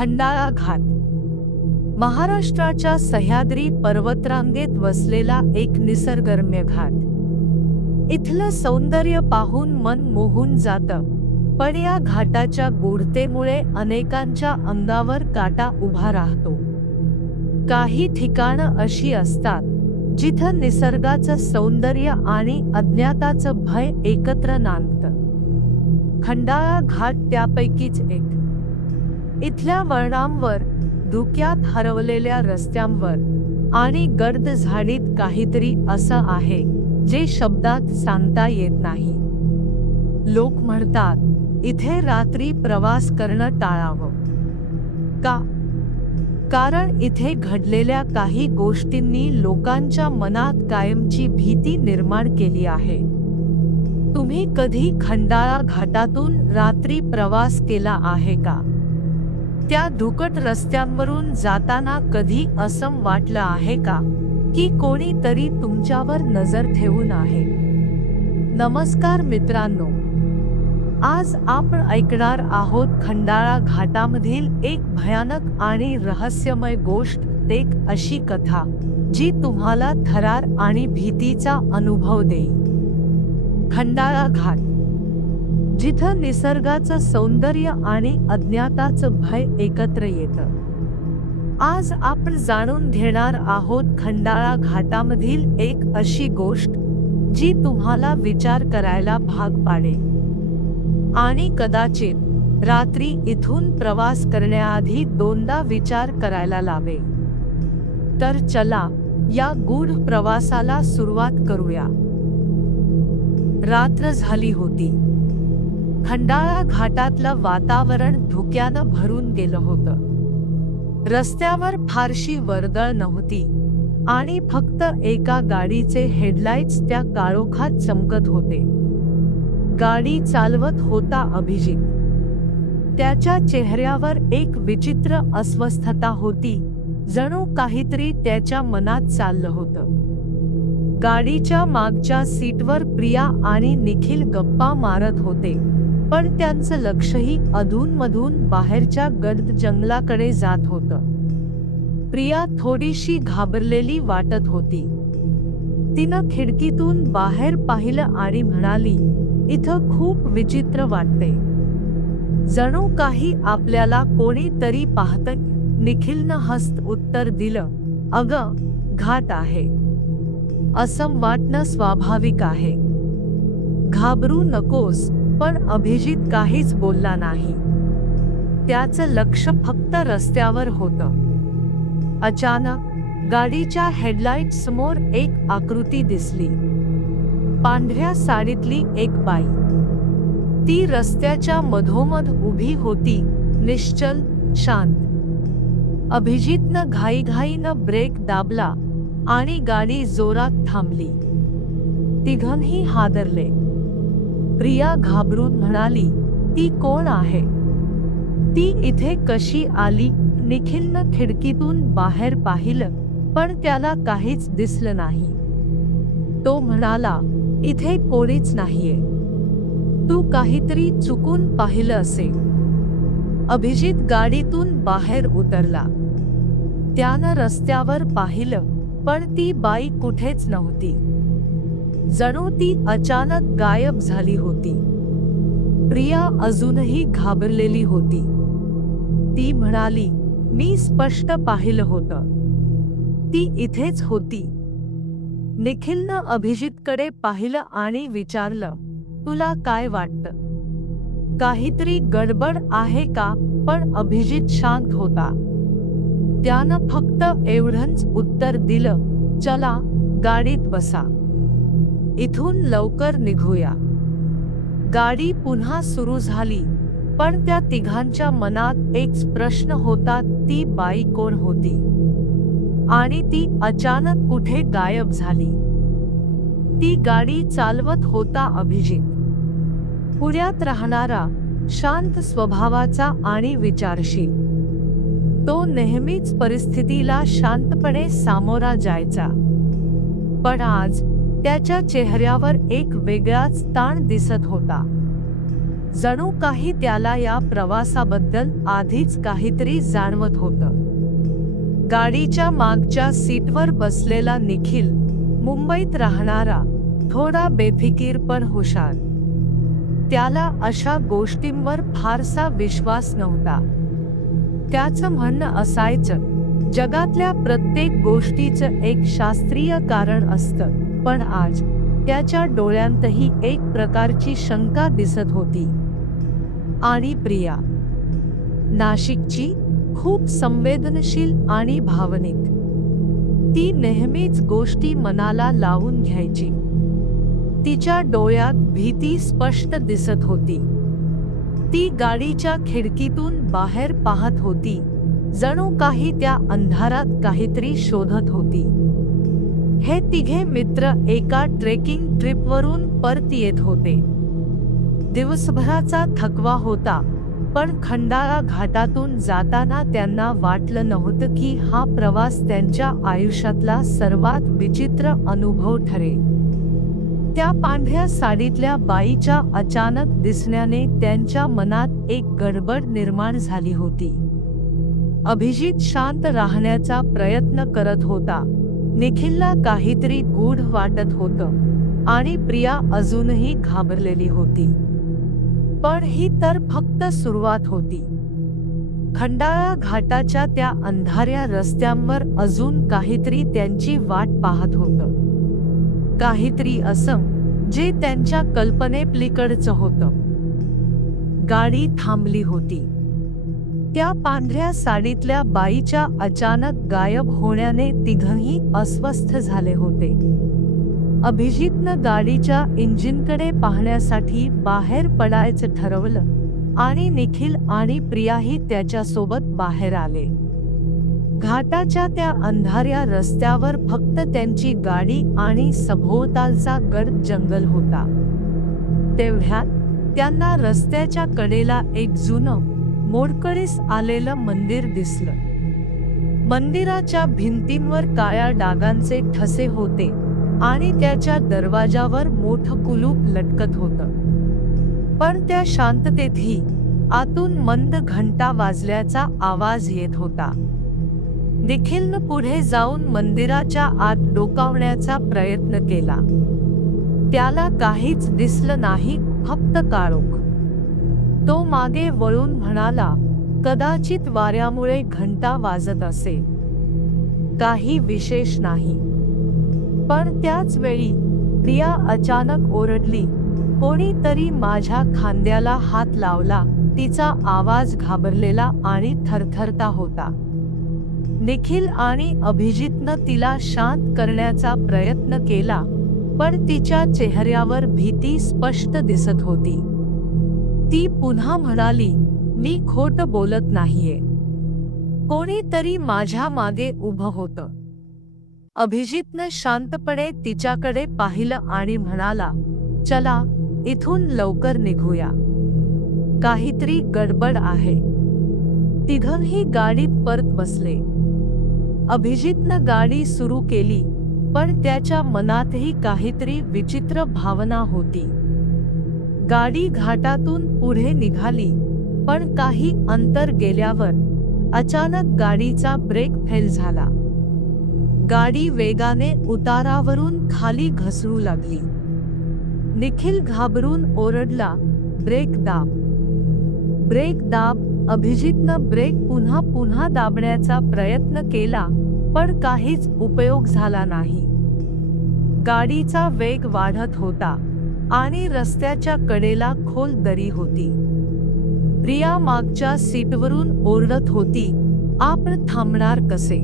खंडाळा घाट महाराष्ट्राच्या सह्याद्री पर्वतरांगेत वसलेला एक निसर्गरम्य घाट. इथलं सौंदर्य पाहून मन मोहून जातं पण या घाटाच्या गूढतेमुळे अनेकांच्या अंगावर काटा उभा राहतो. काही ठिकाणं अशी असतात जिथं निसर्गाचं सौंदर्य आणि अज्ञाताचं भय एकत्र नांदतं. खंडाळा घाट त्यापैकीच एक. इथल्या वळणांवर धुक्यात हरवलेल्या रस्त्यांवर आणि गर्द झाडीत काहीतरी असं आहे जे शब्दात सांगता येत नाही. लोक म्हणतात इथे रात्री प्रवास करणं टाळावं. का? कारण इथे घडलेल्या काही गोष्टींनी लोकांच्या मनात कायमची भीती निर्माण केली आहे. तुम्ही कधी खंडाळा घाटातून रात्री प्रवास केला आहे का? त्या धुकट रस्त्यांवरून जाताना कधी असं वाटलं आहे का? की कोणीतरी तुमच्यावर नजर ठेवून आहे? नमस्कार मित्रांनो. आज आपण ऐकणार आहोत खंडाळा घाटामधील एक भयानक आणि रहस्यमय गोष्ट एक अशी कथा जी तुम्हाला थरार आणि भीतीचा अनुभव देईल. खंडाळा घाट. जिथं निसर्गाचं सौंदर्य आणि अज्ञाताचं भय एकत्र येतं. आज आपण जाणून घेणार आहोत खंडाळा घाटामधील एक अशी गोष्ट जी तुम्हाला विचार करायला भाग पाडे आणि कदाचित रात्री इथून प्रवास करण्याआधी दोनदा विचार करायला लावे तर चला या गूढ प्रवासाला सुरुवात करूया. रात्र झाली होती. खंडाळा घाटातलं वातावरण धुक्यानं भरून गेलं होतं. रस्त्यावर फारशी वर्दळ नव्हती आणि फक्त एका गाडीचे हेडलाइट्स त्या काळोखात चमकत होते. गाडी चालवत होता अभिजित. त्याच्या चेहऱ्यावर एक विचित्र अस्वस्थता होती जणू काहीतरी त्याच्या मनात चाललं होतं. गाडीच्या मागच्या सीटवर प्रिया आणि निखिल गप्पा मारत होते. पण त्यांचं लक्षही अधूनमधून बाहेरच्या गर्द जंगलाकडे जात होतं. प्रिया थोडीशी घाबरलेली वाटत होती. तिनं खिडकीतून बाहेर पाहिलं आणि म्हणाली इथं खूप विचित्र वाटते. जणू काही आपल्याला कोणीतरी पाहत. निखिलनं हस्त उत्तर दिलं अग घात आहे. असं वाटणं स्वाभाविक आहे. घाबरू नकोस. पण अभिजित काहीच बोलला नाही. त्याचं लक्ष फक्त रस्त्यावर होतं. अचानक गाडीच्या हेडलाईट समोर एक आकृती दिसली. पांढऱ्या साडीतली एक बाई. ती रस्त्याच्या मधोमध उभी होती निश्चल शांत. अभिजितनं घाईघाईनं ब्रेक दाबला आणि गाडी जोरात थांबली. तिघंही हादरले. प्रिया घाबरून म्हणाली ती कोण आहे? ती इथे कशी आली? निखिलनं खिडकीतून बाहेर पाहिलं पण त्याला काहीच दिसलं नाही. तो म्हणाला इथे कोणीच नाहीये. तू काहीतरी चुकून पाहिलं असेल. अभिजित गाडीतून बाहेर उतरला. त्यानं रस्त्यावर पाहिलं पण ती बाई कुठेच नव्हती. जणू ती अचानक गायब झाली होती. प्रिया अजूनही घाबरलेली होती. ती म्हणाली मी स्पष्ट पाहिलं होतं. ती इथेच होती. निखिलनं अभिजितकडे पाहिलं आणि विचारलं तुला काय वाटतं? काहीतरी गडबड आहे का? पण अभिजित शांत होता. त्यानं फक्त एवढंच उत्तर दिलं चला गाडीत बसा. इथून लवकर निघूया. गाडी पुन्हा सुरू झाली पण त्या तिघांच्या मनात एक प्रश्न होता ती बाई कोण होती? आणि ती अचानक कुठे गायब झाली? ती गाडी चालवत होता अभिजित. पुण्यात राहणारा शांत स्वभावाचा आणि विचारशील. तो नेहमीच परिस्थितीला शांतपणे सामोरा जायचा. पण आज त्याच्या चेहऱ्यावर एक वेगळाच ताण दिसत होता. जणू काही त्याला या प्रवासाबद्दल आधीच काहीतरी जाणवत होतं. गाडीच्या मागच्या सीटवर बसलेला निखिल मुंबईत राहणारा थोडा बेफिकीर पण हुशार. त्याला अशा गोष्टींवर फारसा विश्वास नव्हता. त्याचं म्हणणं असायचं जगातल्या प्रत्येक गोष्टीचं एक शास्त्रीय कारण असतं. पण आज त्याच्या डोळ्यांतही एक प्रकारची शंका दिसत होती. आणि प्रिया नाशिकची खूप संवेदनशील आणि भावनिक. ती नेहमीच गोष्टी मनाला लावून घ्यायची. तिच्या डोळ्यात भीती स्पष्ट दिसत होती. ती गाडीच्या खिडकीतून बाहेर पाहत होती. जणू काही त्या अंधारात काहीतरी शोधत होती. हे तिघे मित्र एका ट्रेकिंग ट्रिपवरून परत येत होते. दिवसभराचा थकवा होता पण खंडाळा घाटातून जाताना त्यांना वाटलं नव्हतं की हा प्रवास त्यांच्या आयुष्यातला सर्वात विचित्र अनुभव ठरेल. त्या पांढऱ्या साडीतल्या बाईच्या अचानक दिसण्याने त्यांच्या मनात एक गडबड निर्माण झाली होती. अभिजित शांत राहण्याचा प्रयत्न करत होता. निखिलला काहीतरी गूढ वाटत होतं आणि प्रिया अजूनही घाबरलेली होती. पण ही तर फक्त सुरुवात होती. खंडाळा घाटाच्या त्या अंधाऱ्या रस्त्यांवर अजून काहीतरी त्यांची वाट पाहत होतं. काहीतरी असं जे त्यांच्या कल्पनेपलीकडचं होतं. गाडी थांबली होती. त्या पांढऱ्या साडीतल्या बाईच्या अचानक गायब होण्याने तिघही अस्वस्थ झाले होते. अभिजितनं गाडीच्या इंजिनकडे पाहण्यासाठी बाहेर पडायचं ठरवलं आणि निखिल आणि प्रियाही त्याच्यासोबत बाहेर आले. घाटाच्या त्या अंधाऱ्या रस्त्यावर फक्त त्यांची गाडी आणि सभोवतालचा गड जंगल होता. तेवढ्यात त्यांना रस्त्याच्या कडेला एक जुनं मोडकळीस आलेलं मंदिर दिसलं. मंदिराच्या भिंतींवर काळ्या डागांचे ठसे होते आणि त्याच्या दरवाजावर मोठं कुलूप लटकत होतं. पण त्या शांततेतही आतून मंद घंटा वाजल्याचा आवाज येत होता. निखिलनं पुढे जाऊन मंदिराच्या आत डोकावण्याचा प्रयत्न केला. त्याला काहीच दिसलं नाही फक्त काळोख. तो मागे वळून म्हणाला कदाचित वाऱ्यामुळे घंटा वाजत असे. काही विशेष नाही. पण त्याच वेळी प्रिया अचानक ओरडली. कोणीतरी माझ्या खांद्याला हात लावला. तिचा आवाज घाबरलेला आणि थरथरता होता. निखिल आणि अभिजितनं तिला शांत करण्याचा प्रयत्न केला पण तिच्या चेहऱ्यावर भीती स्पष्ट दिसत होती. ती पुन्हा म्हणाली मी खोट बोलत नाहीये. कोणीतरी माझ्या मागे उभं होतं. अभिजितनं शांतपणे तिच्याकडे पाहिलं आणि म्हणाला चला इथून लवकर निघूया. काहीतरी गडबड आहे. तिघंही गाडीत परत बसले. अभिजितनं गाडी सुरू केली पण त्याच्या मनातही काहीतरी विचित्र भावना होती. गाडी घाटातून पुढे निघाली पण काही अंतर गेल्यावर अचानक गाडीचा ब्रेक फेल झाला. गाडी वेगाने उतारावरून खाली घसरू लागली. निखिल घाबरून ओरडला ब्रेक दाब. ब्रेक दाब अभिजितनं ब्रेक पुन्हा पुन्हा दाबण्याचा प्रयत्न केला पण काहीच उपयोग झाला नाही. गाडीचा वेग वाढत होता. आणि रस्त्याच्या कडेला खोल दरी होती. प्रिया मागच्या सीटवरून ओरडत होती आपण थांबणार कसे?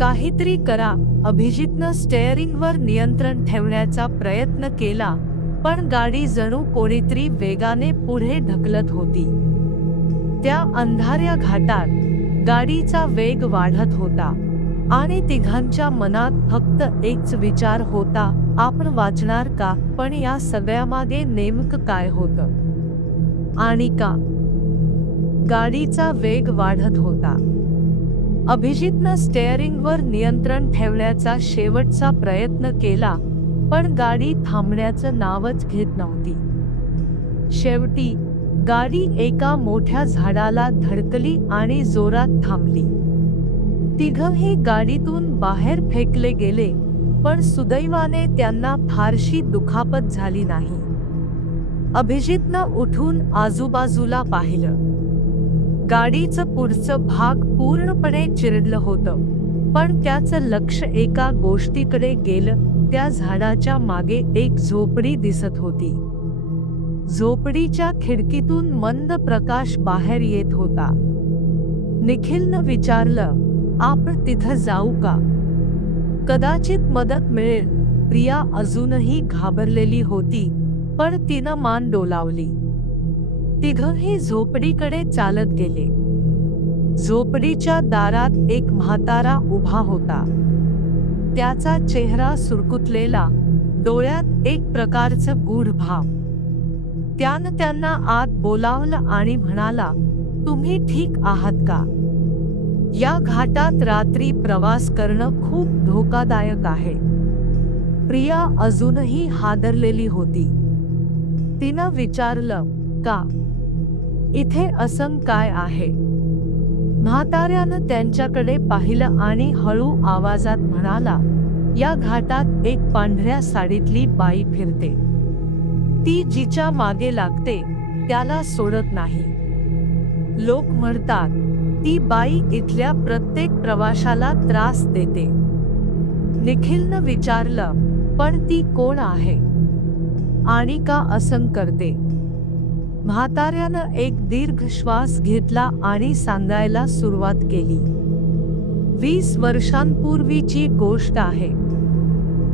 काहीतरी करा. अभिजितनं स्टेअरिंगवर नियंत्रण ठेवण्याचा प्रयत्न केला पण गाडी जणू कोणीतरी वेगाने पुढे ढकलत होती. त्या अंधाऱ्या घाटात गाडीचा वेग वाढत होता. आणि तिघांच्या मनात फक्त एकच विचार होता आपण वाचणार का? पण या सगळ्यामागे नेमकं काय होतं? आणि का? गाडीचा वेग वाढत होता. अभिजितनं स्टेअरिंगवर नियंत्रण ठेवण्याचा शेवटचा प्रयत्न केला पण गाडी थांबण्याचं नावच घेत नव्हती. शेवटी गाडी एका मोठ्या झाडाला धडकली आणि जोरात थांबली. तिघही गाडीतून बाहेर फेकले गेले पण सुदैवाने त्यांना फारशी दुखापत झाली नाही. अभिजितनं उठून आजूबाजूला पाहिलं. गाडीचं पुढचं भाग पूर्णपणे चिरडलं होतं पण त्याचं लक्ष एका गोष्टीकडे गेलं त्या झाडाच्या मागे एक झोपडी दिसत होती. झोपडीच्या खिडकीतून मंद प्रकाश बाहेर येत होता. निखिलनं विचारलं आपण तिथं जाऊ का? कदाचित मदत मिळेल. प्रिया अजूनही घाबरलेली होती पण तिनं मान डोलावली. तिघही झोपडीकडे चालत गेले. झोपडीच्या दारात एक म्हातारा उभा होता. त्याचा चेहरा सुरकुतलेला डोळ्यात एक प्रकारचं गूढ भाव. त्यानं त्यांना आत बोलावलं आणि म्हणाला तुम्ही ठीक आहात का? या घाटात रात्री प्रवास करणं खूप धोकादायक आहे. प्रिया अजूनही हादरलेली होती. तिनं विचारलं का? इथे असं काय आहे? म्हाताऱ्यानं त्यांच्याकडे पाहिलं आणि हळू आवाजात म्हणाला या घाटात एक पांढऱ्या साडीतली बाई फिरते. ती जिच्या मागे लागते त्याला सोडत नाही. लोक म्हणतात ती बाई इथल्या प्रत्येक प्रवाशाला त्रास देते. निखिलनं विचारलं पण ती कोण आहे? आणि का असं करते म्हाताऱ्यानं एक दीर्घ श्वास घेतला आणि सांगायला सुरुवात केली. वीस वर्षांपूर्वीची गोष्ट आहे.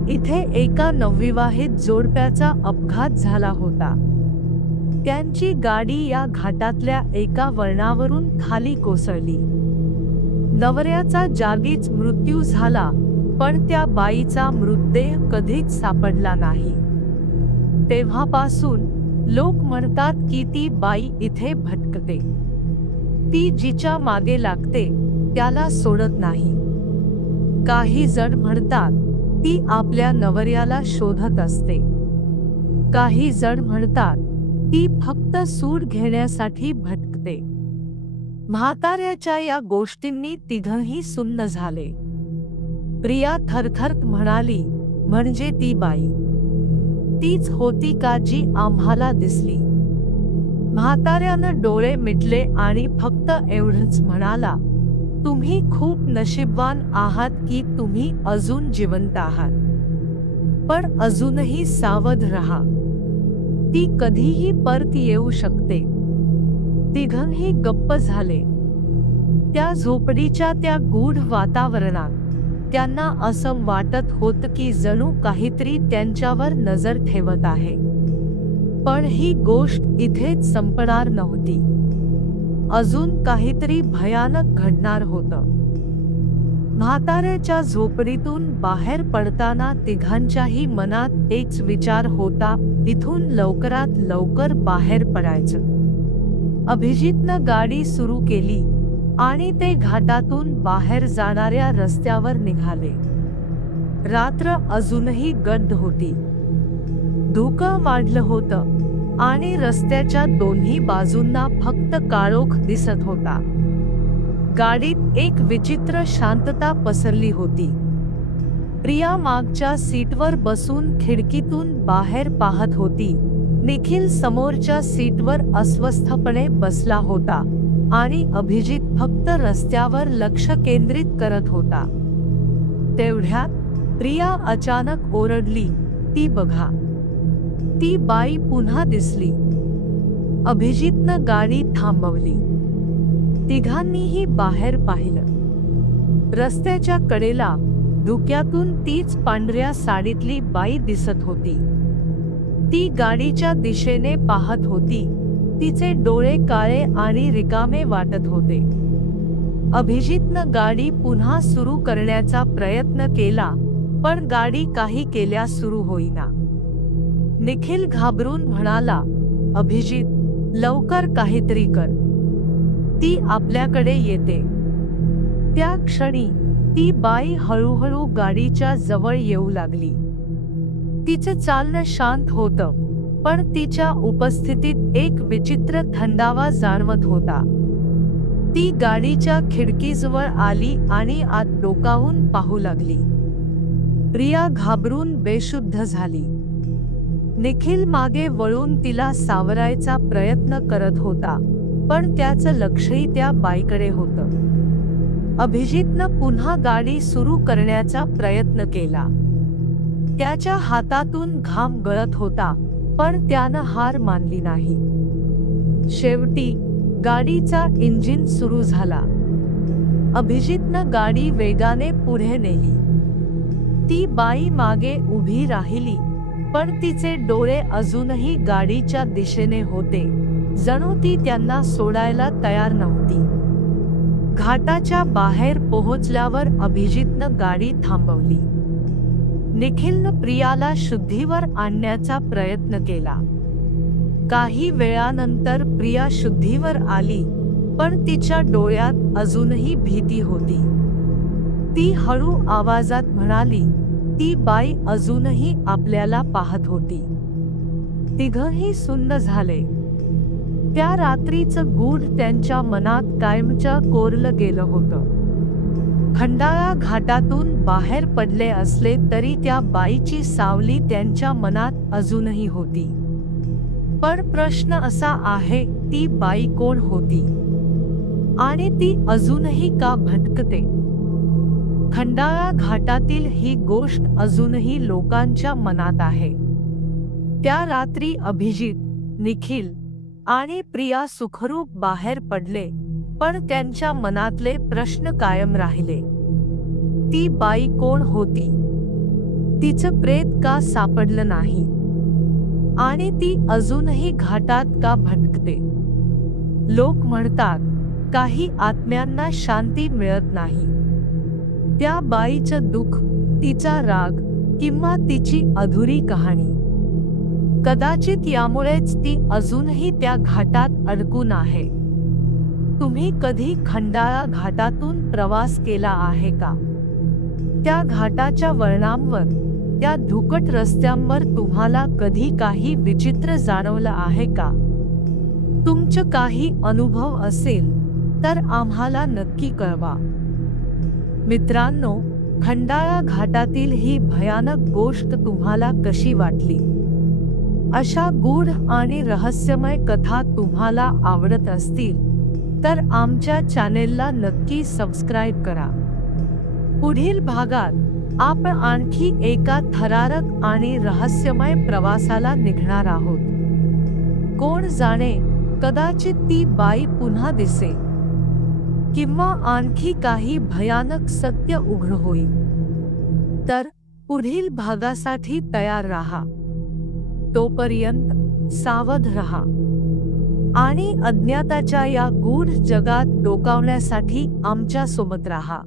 इथे एका नवविवाहित जोडप्याचा अपघात झाला होता. त्यांची गाडी या घाटातल्या एका वळणावरून खाली कोसळली. नवऱ्याचा जागीच मृत्यू झाला पण त्या बाईचा मृतदेह कधीच सापडला नाही. तेव्हापासून लोक म्हणतात की ती बाई इथे भटकते. ती जिच्या मागे लागते त्याला सोडत नाही. काही जण म्हणतात ती आपल्या नवऱ्याला शोधत असते. काही जण म्हणतात ती फक्त सूड घेण्यासाठी भटकते. म्हाताऱ्याच्या या गोष्टींनी तिघही सुन्न झाले. प्रिया थरथरत म्हणाली म्हणजे ती बाई. तीच होती का जी आम्हाला दिसली? म्हाताऱ्यानं डोळे मिटले आणि फक्त एवढंच म्हणाला तुम्ही खूप नशीबवान आहात की तुम्ही अजून जिवंत आहात. पण अजूनही सावध राहा. ती कधीही परत येऊ शकते. तिघंही गप्प झाले. त्या झोपडीच्या त्या गूढ वातावरणात त्यांना असं वाटत होत की जणू काहीतरी त्यांच्यावर नजर ठेवत आहे. पण ही गोष्ट इथेच संपणार नव्हती. अजून काहीतरी भयानक घडणार होतं. म्हाताऱ्याच्या झोपडीतून बाहेर पडताना तिघांच्याही मनात एकच विचार होता तिथून लवकरात लवकर बाहेर पडायचं. अभिजितनं गाडी सुरू केली आणि ते घाटातून बाहेर जाणाऱ्या रस्त्यावर निघाले. रात्र अजूनही गड्ड होती. धुकं वाढलं होतं आणि रस्त्याच्या दोन्ही बाजूंना फक्त काळोख दिसत होता. गाडीत एक विचित्र शांतता पसरली होती. प्रिया मागच्या सीटवर बसून खिडकीतून बाहेर पाहत होती. निखिल समोरच्या सीटवर अस्वस्थपणे बसला होता आणि अभिजित फक्त रस्त्यावर लक्ष केंद्रित करत होता. तेवढ्यात प्रिया अचानक ओरडली ती बघा. ती बाई पुन्हा दिसली. अभिजितनं गाडी थांबवली. तिघांनीही बाहेर पाहिलं. रस्त्याच्या कडेला धुक्यातून तीच पांढऱ्या साडीतली बाई दिसत होती. ती गाडीच्या दिशेने पाहत होती. तिचे डोळे काळे आणि रिकामे वाटत होते. अभिजितनं गाडी पुन्हा सुरू करण्याचा प्रयत्न केला पण गाडी काही केल्या सुरू होईना. निखिल घाबरून म्हणाला अभिजित लवकर काहीतरी कर. ती आपल्याकडे येते. त्या क्षणी ती बाई हळूहळू गाडीच्या जवळ येऊ लागली. तिचं चालणं शांत होतं पण तिच्या उपस्थितीत एक विचित्र थंडावा जाणवत होता. ती गाडीच्या खिडकीजवळ आली आणि आत डोकावून पाहू लागली. प्रिया घाबरून बेशुद्ध झाली. निखिल मागे वळून तिला सावरायचा प्रयत्न करत होता. पण त्याचं लक्षही त्या बाईकडे होतं. अभिजितनं पुन्हा गाडी सुरू करण्याचा प्रयत्न केला. त्याच्या हातातून घाम गळत होता पण त्यानं हार मानली नाही. शेवटी गाडीचा इंजिन सुरू झाला. अभिजितनं गाडी वेगाने पुढे नेली. ती बाई मागे उभी राहिली पण तिचे डोळे अजूनही गाडीच्या दिशेने होते. जणू ती त्यांना सोडायला तयार नव्हती. घाटाच्या बाहेर पोहोचल्यावर अभिजितनं गाडी थांबवली. निखिलनं प्रियाला शुद्धीवर आणण्याचा प्रयत्न केला. काही वेळानंतर प्रिया शुद्धीवर आली पण तिच्या डोळ्यात अजूनही भीती होती. ती हळू आवाजात म्हणाली ती बाई अजूनही आपल्याला पाहत होती. तिघही सुन्न झाले. त्या रात्रीचं गूढ त्यांच्या मनात कायमच्या कोरलं गेलं होतं. खंडाळा घाटातून बाहेर पडले असले तरी त्या बाईची सावली त्यांच्या मनात अजूनही होती. पण प्रश्न असा आहे ती बाई कोण होती? आणि ती अजूनही का भटकते? खंडाळा घाटातील ही गोष्ट अजूनही लोकांच्या मनात आहे. त्या रात्री अभिजित निखिल आणि प्रिया सुखरूप बाहेर पडले पण त्यांच्या मनातले प्रश्न कायम राहिले. ती बाई कोण होती? तिचं प्रेत का सापडलं नाही? आणि ती अजूनही घाटात का भटकते? लोक म्हणतात काही आत्म्यांना शांती मिळत नाही. त्या बाईचं दुःख तिचा राग किंवा तिची अधुरी कहाणी. कदाचित यामुळेच ती अजूनही त्या घाटात अडकून आहे. तुम्ही कधी खंडाळा घाटातून प्रवास केला आहे का? त्या घाटाच्या वळणांवर त्या धुकट रस्त्यांवर तुम्हाला कधी काही विचित्र जाणवलं आहे का? तुमचं काही अनुभव असेल तर आम्हाला नक्की कळवा. मित्रांनो खंडाळा घाटातील ही भयानक गोष्ट तुम्हाला कशी वाटली? अशा गूढ आणि रहस्यमय कथा तुम्हाला आवडत असतील तर आमच्या चॅनेलला नक्की सबस्क्राईब करा. पुढील भागात आपण आणखी एका थरारक आणि रहस्यमय प्रवासाला निघणार आहोत. कोण जाणे कदाचित ती बाई पुन्हा दिसे किंवा आणखी काही भयानक सत्य उघड होईल. तर पुढील भागासाठी तयार राहा. तोपर्यंत सावध रहा. आणि अज्ञाताच्या या गूढ जगात डोकावण्यासाठी आमच्यासोबत राहा.